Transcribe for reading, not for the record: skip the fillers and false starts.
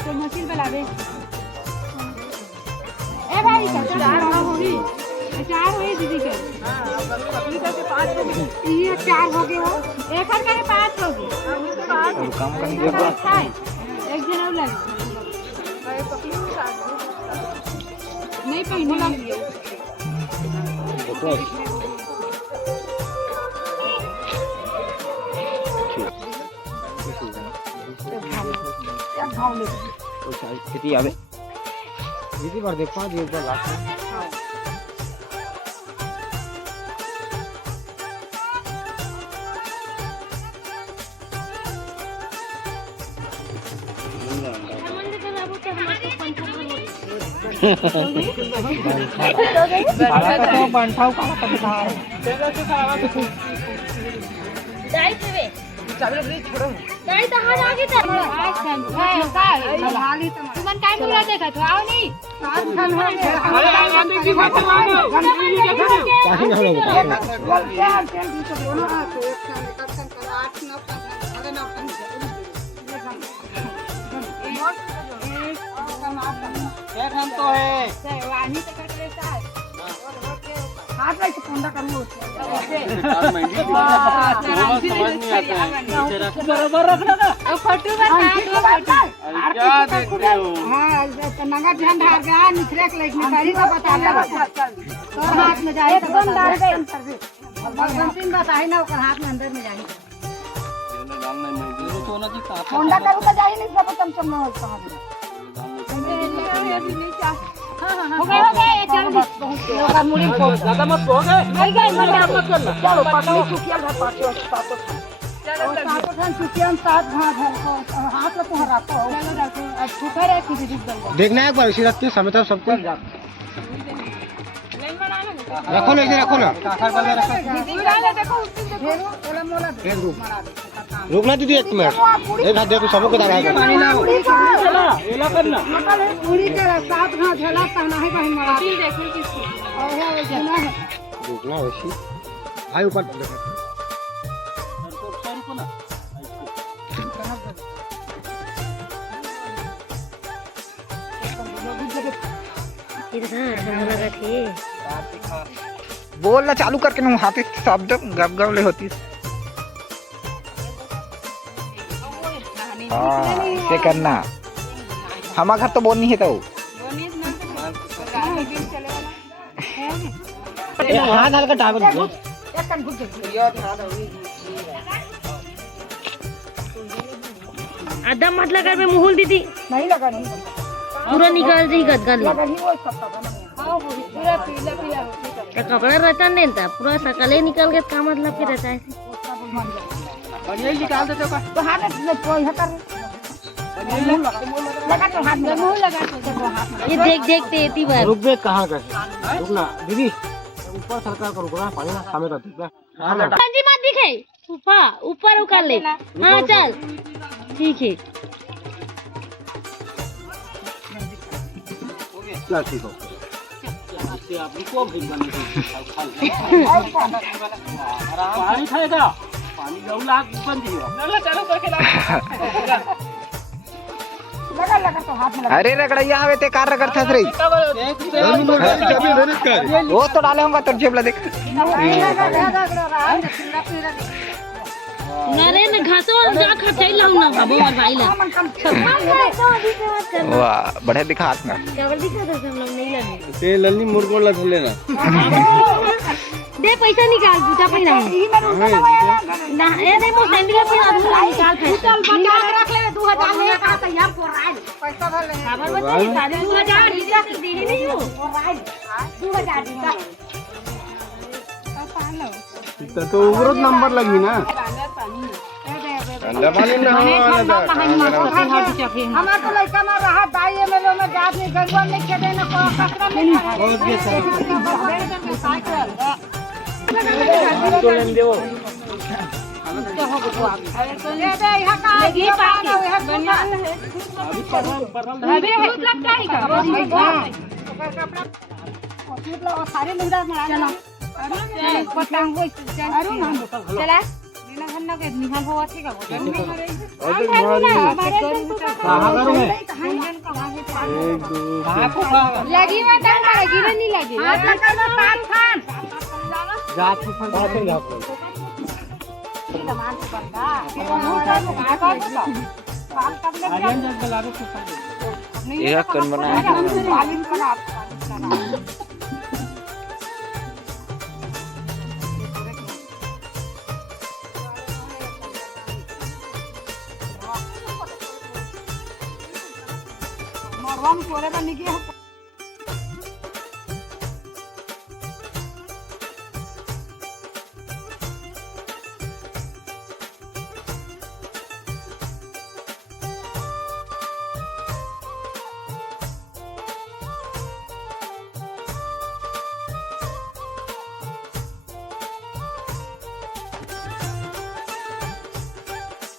तो मशीन पे लावे। ए भाई चार होगी, चार हुई दीदी के। पाँच हो गए, ये चार हो गए हो, एक हर के पाँच हो गए। एक जन और लगे नहीं पहने लगी कितनी आवे दीदी बार देख पाँच एक बार लास्ट में नहीं तो हां आगे तक तुमन काय मुला देखत हो आओ नहीं एक हम तो है वानी से कट लेता है हाथ में कुंडा करूं समझ नहीं आता है बराबर रखना ना फोटो बता क्या देख रहे हो हां तो नंगा ध्यान धार गया निखरे के लाइक में सारी का बता ले तो हाथ में जाए एकदम डाल दे भगवान सिंह बताई ना ओकर हाथ में अंदर में जाए सोना जी का होंडा करू तो जाए नहीं सब चमचम में होता है हो गए चल मुड़ी को ज्यादा मत हो गए नहीं गए मत करना चलो पटनी सुखिया घर पाछो सातो चलो सातो खान सुखिया सात घाट है हाथ में तो रखो चलो रखो अब सुखर है कि दीदी देखना है एक बार इसी रात के समय तक सब कुछ रखो ना इधर रखो ना रुकना दीदी एक मिनट एक हाथ देखो सबको दागा पानी ना एला करना पूरी के सात घाट झला ताना है कहीं मरा देखो किसको ओहो जना है रुकना वैसी भाई ऊपर देखो रुको ना बोलना चालू करके ना हाथी शब्द गब गब ले होती से करना हमारा घर तो बोल नहीं है तो हाथ हल्का टावर दो आधा मत लगा में मुहुल दीदी नहीं लगा नहीं पूरा निकाल दी गदगद लगा ही वो सब पता नहीं हां पूरा पीला पीला तो कपड़ा रहता नहीं था पूरा सकले निकल के का मतलब के रहता है बढ़िया निकाल देते हो तो हाथ में कोई हटर लगा तो हाथ में मुंह लगा तो हाथ में ये देख देख तेती बार रुक बे कहां का रुकना दीदी ऊपर सरकार का रुकना पानी ना सामने रहती है जी मत दिखे ऊपर उकार ले हां चल ठीक है क्या ठीक हो आप रुको पानी खाएगा पानी गौला बंद दियो चलो करके लगा तो हाथ में अरे रगड़ैया हवे ते कार रगड़ था रे वो तो डाले होगा तो जेब ला देख नरे न घासो जा खटै लाऊ ना बाबू और भाई ला वाह बढ़िया दिखा हाथ में केवल दिखा दे हम लोग नहीं लगे ते लल्ली मुर्गो ला लेना दे पैसा निकाल जूता पहिरा ना ए दे मो सैंडल पहिरा निकाल चल बचा के रख ले 2000 में का तैयार को राइल पैसा भर ले खबर बता साढ़े 2000 इधर से दे नहीं हो राइल 2000 का तो उग्रत नंबर लगी ना हमार तो लड़का में रहा दाई में लो में जात नहीं गंगवा में खेदे न को कचरा में ये दे यहां का ये पाके बनिया अभी दूध लगता है का कपड़ा और सारे लुड़ा में चलो पतंग को अरु ना चला बिना घन्ना के निहाल हो अच्छी का लगी में दम लगी में नहीं लगी हाथ लगा में पान खान जात फन सामान से बनता ये कौन बनाया मरवा में चोरे बनी की